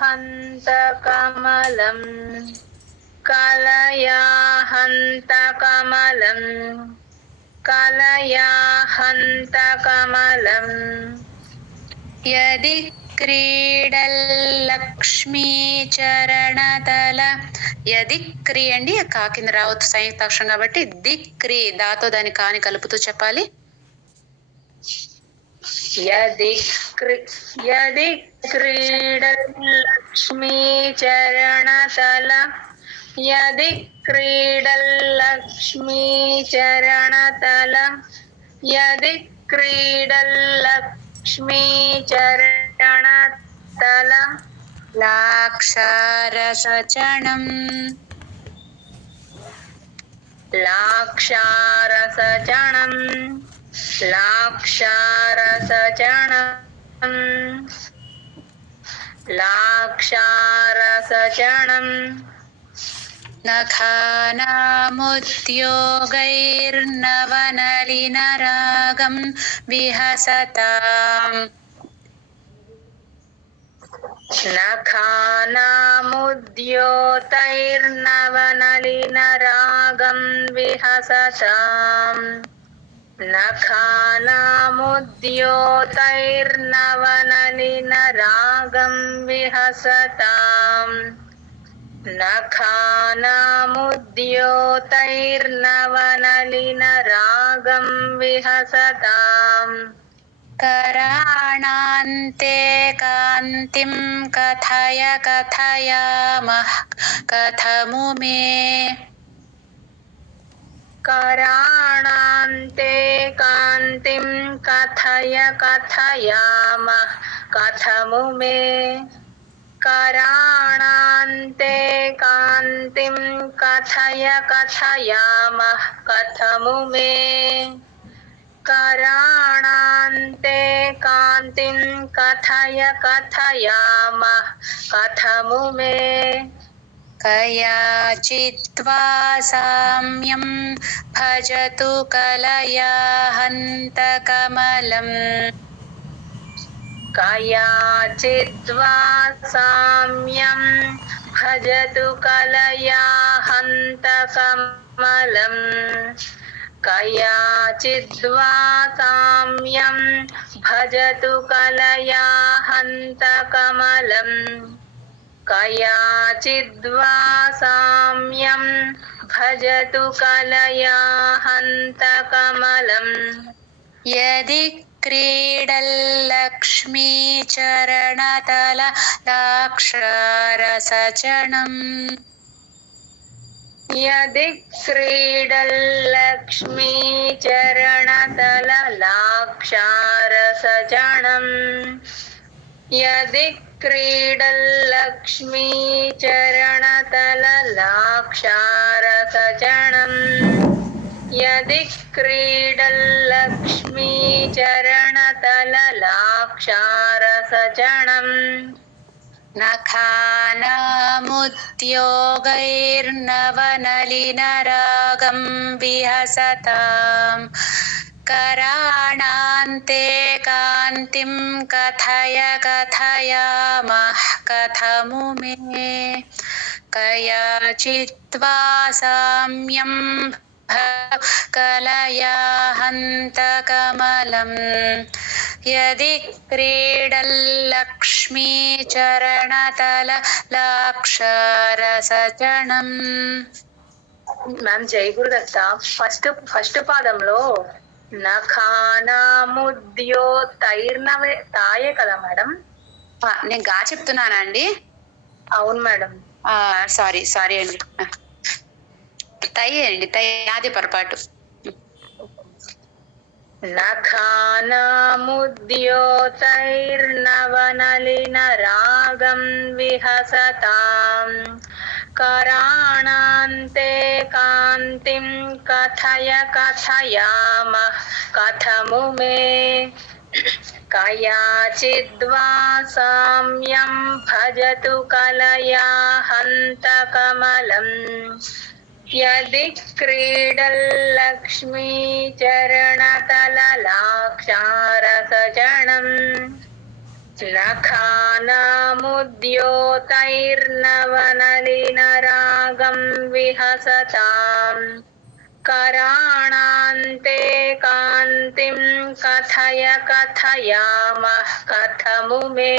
कलयाहन्तकमलं कलयाहन्तकमलं कलयाहन्तकमलं यदि క్రీడల్లక్ష్మీ చరణతల యది క్రీ అండి కా కింద రావద్దు సంయుక్తాక్షరం కాబట్టి దిక్రీ దాతో దాని కాని కలుపుతూ చెప్పాలి. యది క్రీడల్లక్ష్మీ చరణతల యది క్రీడల్లక్ష్మీ చరణతల యది క్రీడల్లక్ష్మీ చరణతల లాక్షారసచణం లాక్షారసచణం లాక్షారసచణం లాక్షారసచణం నఖానాముద్యోగైర్నవనలినరాగం విహసతాం నఖానాముద్యోతైర్నవనలినరాగం విహసతాం నఖానాముద్యోతైర్నవనలినరాగం విహసతాం నఖానాముద్యోతైర్నవనలినరాగం విహసతాం कराणान्ते कान्तिं कथय कथयामः कथमु मे कराणान्ते कान्तिं कथय कथयामः कथमु मे कराणान्ते कान्तिं कथय कथयामः कथमु मे कराणान्ते कान्तिं कथय कथयामः कथमु मे कयाचिद्वा साम्यं भजतु कलयाहन्तकमलम् कयाचिद्वा साम्यं भजतु कलयाहन्तकमलम् कयाचिद्वा साम्यं भजतु कलयाहन्तकमलम् कयाचिद्वा साम्यं भजतु कलयाहन्तकमलम् यदि क्रीडल्लक्ष्मी चरणतल लाक्षारसचणम् यदि क्रीडल्लक्ष्मी चरणतल लाक्षारसचणम् यदि क्रीडल्लक्ष्मी चरणतल लाक्षारसचणम् यदि क्रीडल्लक्ष्मी चरणतल लाक्षारसचणम् नखानामुद्योगैर्नवनलिनरागं विहसतां कराणान्ते कान्तिं कथय कथयामः कथमु मे कयाचिद्वा साम्यं कलयाहन्तकमलम् यदि क्रीडल्लक्ष्मी चरणतल లాక్షారసచణం. మ్యామ్ జై గురుదత్త. ఫస్ట్ పాదంలో నఖానాముద్యోతైర్నవే తాయే కదా మేడం? నేను గా చెప్తున్నానా అండి? అవును మేడం. సారీ అండి, తయ్యే అండి, నాది పొరపాటు. నఖానాముద్యోతైర్నవనలినరాగం విహసతాం कराणान्ते कान्तिं कथय कथयामः कथमु मे कयाचिद्वा साम्यं भजतु कलयाहन्तकमलम् यदि क्रीडल्लक्ष्मी चरणतललाक्षारसचणम् నఖానాముద్యోతైర్నవనలినరాగం విహసతాం कराणान्ते कान्तिं कथय कथयामः कथमु मे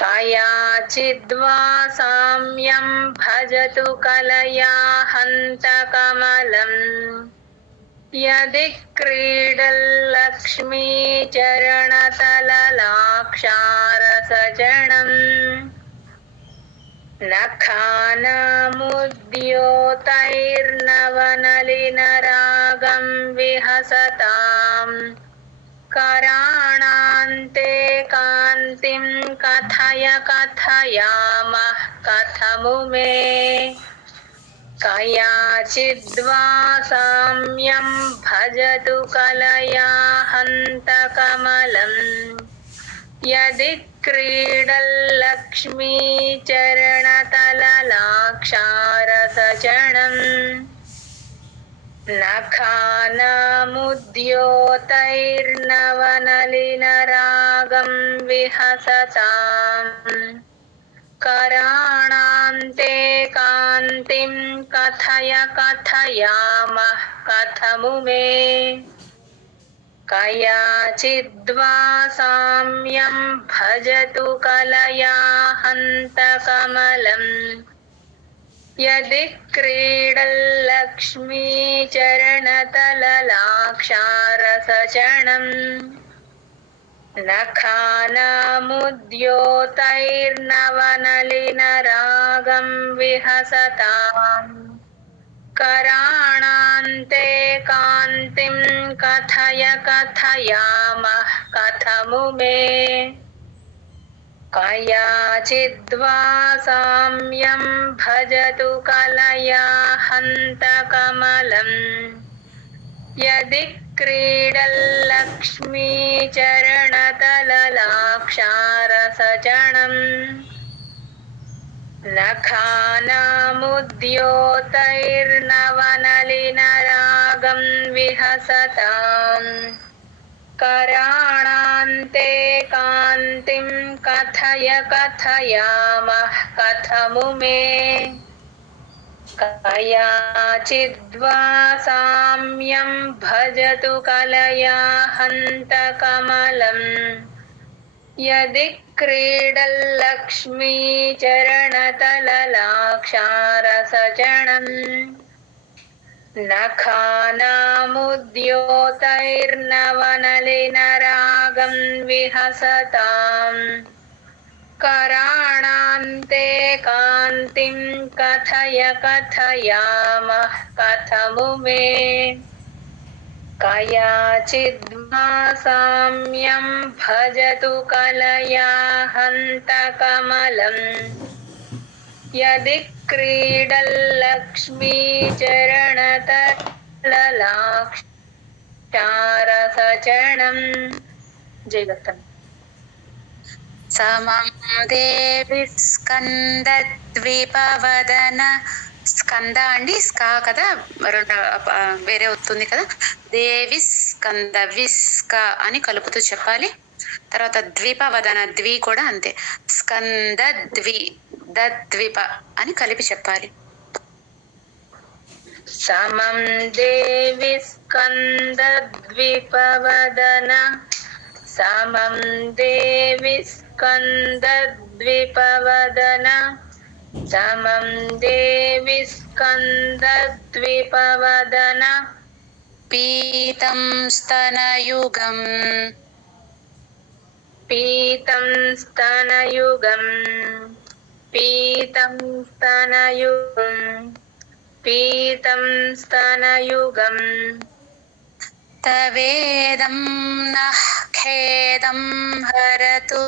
कयाचिद्वा साम्यं भजतु कलया हन्तकमलम् यदि क्रीडल्लक्ष्मीचरणतललाक्षारसजनम् नखानामुद्योतैर्नवनलिनरागं विहसतां कराणान्ते कान्तिं कथय कथयामः कथमु मे कयाचिद्वा साम्यं भजतु कलया हन्तकमलम् यदि क्रीडल्लक्ष्मीचरणतललाक्षारसजनम् नखानामुद्योतैर्नवनलिनरागं विहसतां कराणान्ते कान्तिं कथय कथयामः कथमु मे कयाचिद्वा साम्यं भजतु कलया हन्तकमलम् यदि क्रीडल्लक्ष्मीचरणतललाक्षारसजनम् नखानामुद्योतैर्नवनलिनरागं विहसतां कराणान्ते कान्तिं कथय कथयामः कथमु मे कयाचिद्वा साम्यं भजतु कलया हन्तकमलम् यदि क्रीडल्लक्ष्मीचरणतललाक्षारसजनम् नखानामुद्योतैर्नवनलिनरागं विहसतां कराणान्ते कान्तिं कथय कथयामः कथमु मे कयाचिद्वा साम्यं भजतु कलया हन्तकमलम् यदि क्रीडल्लक्ष्मीचरणतललाक्षारसजनम् नखानामुद्योतैर्नवनलिनरागं विहसतां कराणान्ते कान्तिं कथय कथयामः कथमु मे कयाचिद्वा साम्यं भजतु कलया हन्तकमलम् यदि क्रीडल्लक्ष्मीचरणतललाक्षारसजनम् जयदत्तम् समं देवी స్కందద్విపవదన స్కంద అండి స్కా కదా రెండు వేరే అవుతుంది కదా దేవి స్కంద విస్క అని కలుపుతూ చెప్పాలి. తర్వాత ద్విపవదన ద్వి కూడా అంతే స్కంద ద్వి ద్విప అని కలిపి చెప్పాలి. సమం దేవి స్కందద్విపవదన సమం దేవి స్కందద్విపవదన సమం దేవి స్కందద్విపవదన పీతం స్తనయుగం పీతం స్తనయుగం పీతం స్తనయుగం పీతం స్తనయుగం తవేదం నః ఖేదం హరతు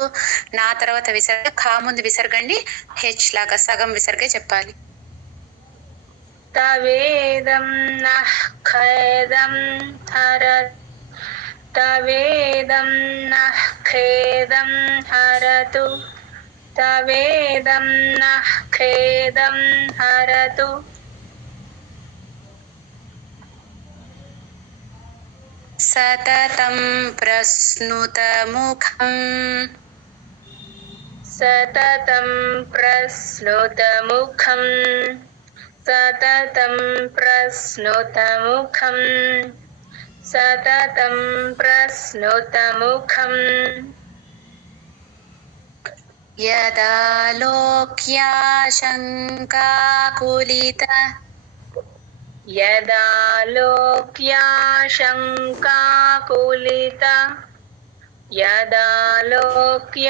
నా తర్వాత విసర్గ ఖా ముందు విసర్గండి హెచ్ లాగా సగం విసర్గే చెప్పాలి. తవేదం నః ఖేదం హరతు తవేదం నః ఖేదం హరతు తవేదం నః ఖేదం హరతు सततं प्रस्नुतमुखम् सततं प्रस्नुतमुखम् सततं प्रस्नुतमुखम् सततं प्रस्नुतमुखम् यदा लोक्याशङ्काकुलित यदा लोक्याशङ्काकुलित यदा लोक्याशङ्काकुलित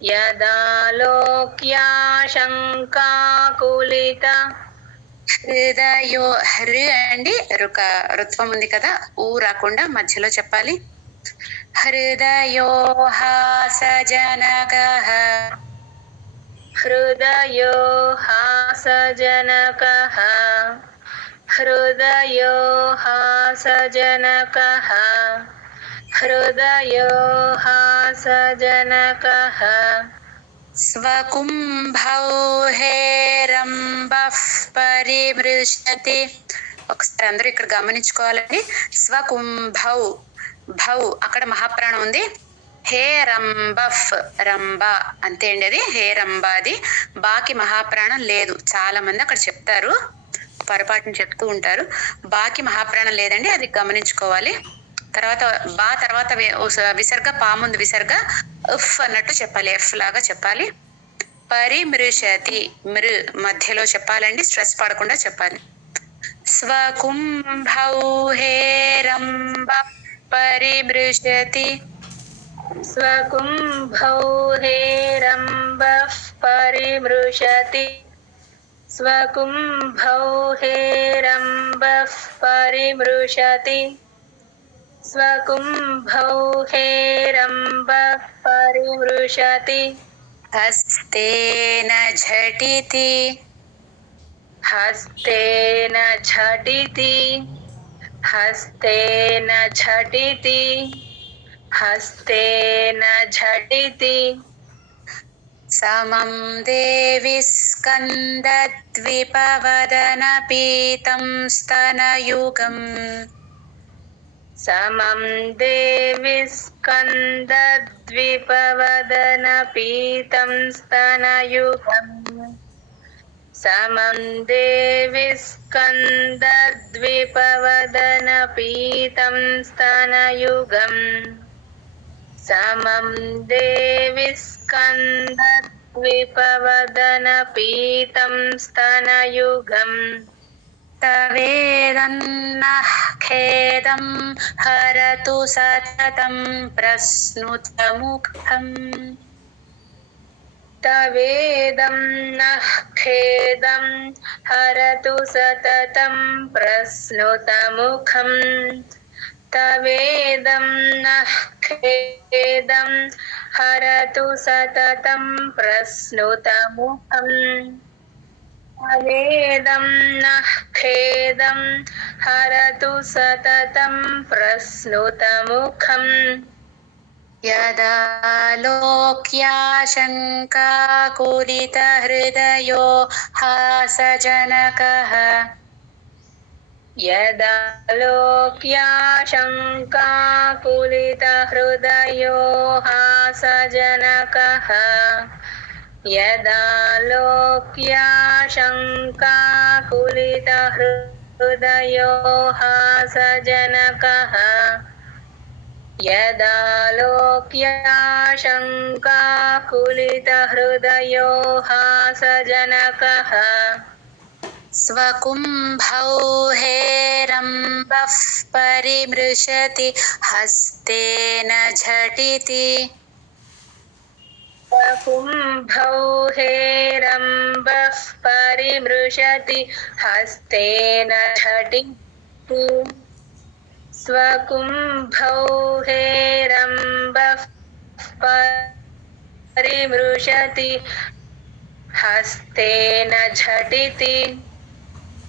यदा लोक्याशङ्काकुलिత హృదయో హృ అండి రుత్వం ఉంది కదా ఊ రాకుండా మధ్యలో చెప్పాలి. హృదయో హాసజనకః హృదయో హాసజనకః హృదయో హాసజనకః హృదయో హాసజనకః స్వకుంభౌ హేరంబః పరిమృశతి. ఒకసారి అందరూ ఇక్కడ గమనించుకోవాలండి. స్వకుంభౌ భౌ అక్కడ మహాప్రాణం ఉంది. హే రంబఫ్ రంబ అంతే అండి, అది హే రంబ. అది బాకి మహాప్రాణం లేదు. చాలా మంది అక్కడ చెప్తారు, పొరపాటును చెప్తూ ఉంటారు. బాకి మహాప్రాణం లేదండి, అది గమనించుకోవాలి. తర్వాత బా తర్వాత విసర్గ పా ముందు విసర్గ ఉఫ్ అన్నట్టు చెప్పాలి, ఎఫ్ లాగా చెప్పాలి. పరిమృశతి మృ మధ్యలో చెప్పాలండి, స్ట్రెస్ పడకుండా చెప్పాలి. స్వకుంభౌ హేరంబ పరిమృశతి స్వకుంభౌ హేరంబః పరిమృశతి స్వకుంభౌ హేరంబః పరిమృశతి స్వకుంభౌ హేరంబః పరిమృశతి హస్తేన ఝటితి హస్తేన ఝటితి హస్తేన ఝటితి హస్తేన ఝటితి సమం దేవి స్కందద్విపవదన పీతం స్తనయుగం సమం దేవి స్కందద్విపవదన పీతం స్తనయుగం సమం దేవి స్కందద్విపవదన పీతం స్తనయుగం సమం దేవి స్కందద్విపవదన పీతం స్తనయుగం తవేదన్నః ఖేదం హరతు సతతం ప్రస్నుతముఖం తవేదం నః ఖేదం హరతు సతతం ప్రస్నుతముఖం తవేదం నః ఖేదం హరతు సతతం ప్రస్నుతముఖం తవేదం నః ఖేదం హరతు సతతం ప్రస్నుతముఖం యదా లోక్యాశంకాకులితహృదయో హాసజనకః యదా లోక్యాశంకాకులితహృదయో హాసజనకః యదా లోక్యాశంకాకులితహృదయో హాసజనకః యదా లోక్యాశంకాకులితహృదయో హాసజనకః స్వకుంభౌ హేరంబః పరిమృశతి హస్తేన ఝటితి స్వకుంభౌ హేరంబః పరిమృశతి హస్తేన ఝటితి స్వకుంభౌ హేరంబః పరిమృశతి హస్తేన ఝటితి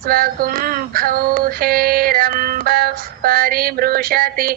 స్వకుంభౌ హేరంబః పరిమృశతి